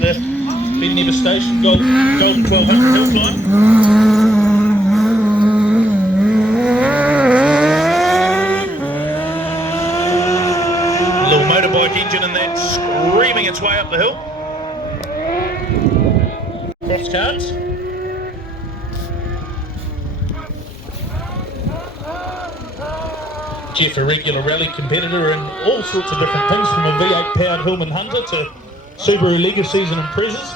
the Ben Nevis Station Golden 1200 hill climb. A little motorbike engine in that, screaming its way up the hill. Crosskarts. Jeff, a regular rally competitor in all sorts of different things, from a V8 powered Hillman Hunter to Subaru Legacies and Imprezas.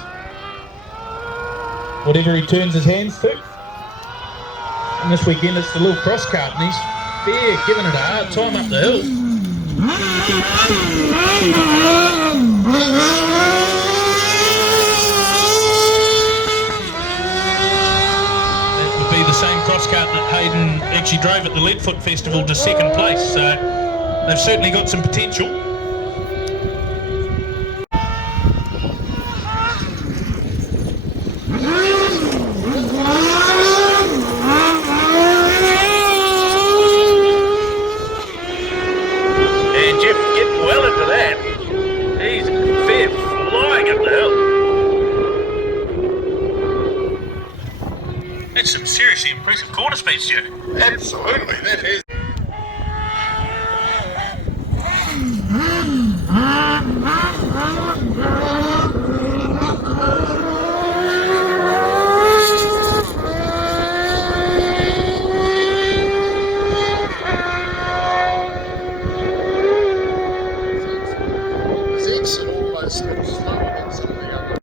Whatever he turns his hands to. And this weekend it's the little Crosskart, and he's giving it a hard time up the hill. That would be the same Crosskart that Hayden actually drove at the Leadfoot Festival to second place, so they've certainly got some potential. And Jeff getting well into that. He's fair flying up the hill. That's some seriously impressive corner speeds, Jeff. Absolutely, that is. It's almost slower than some of the other.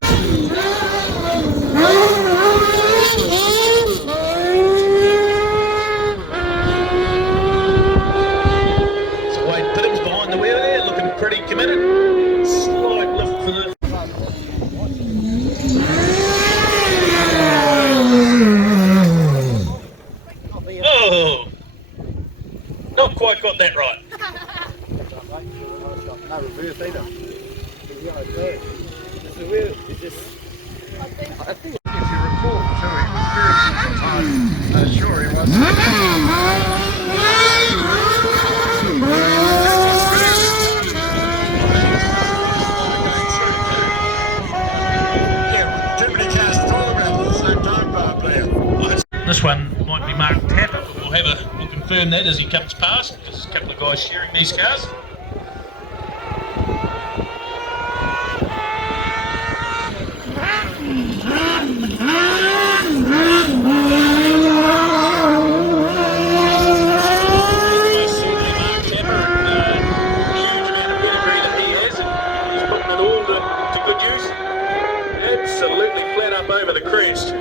Pretty committed. Slight lift for the... Oh! Not quite got that right. No reverse either. It's just... I think if you recall too, he was very good. Sure he was. This one might be marked Tapper, but we'll confirm that as he comes past, because there's a couple of guys sharing these cars. Almost certainly Mark Tapper, huge amount of pedigree that he has, and he's putting it all to good use. Absolutely flat up over the crest.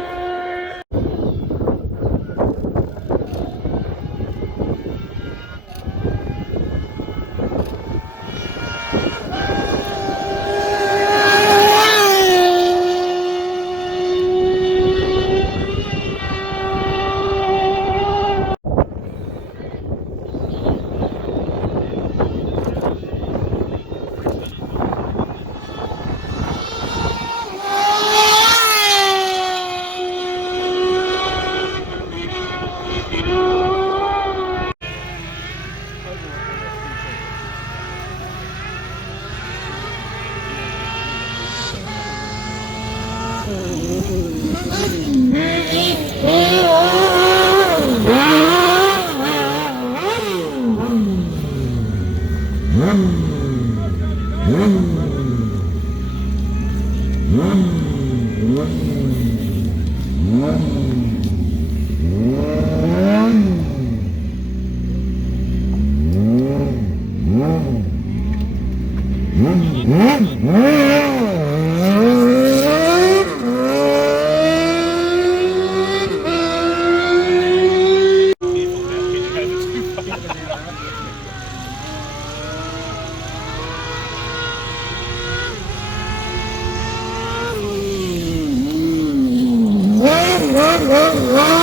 Whoa, whoa, whoa, whoa.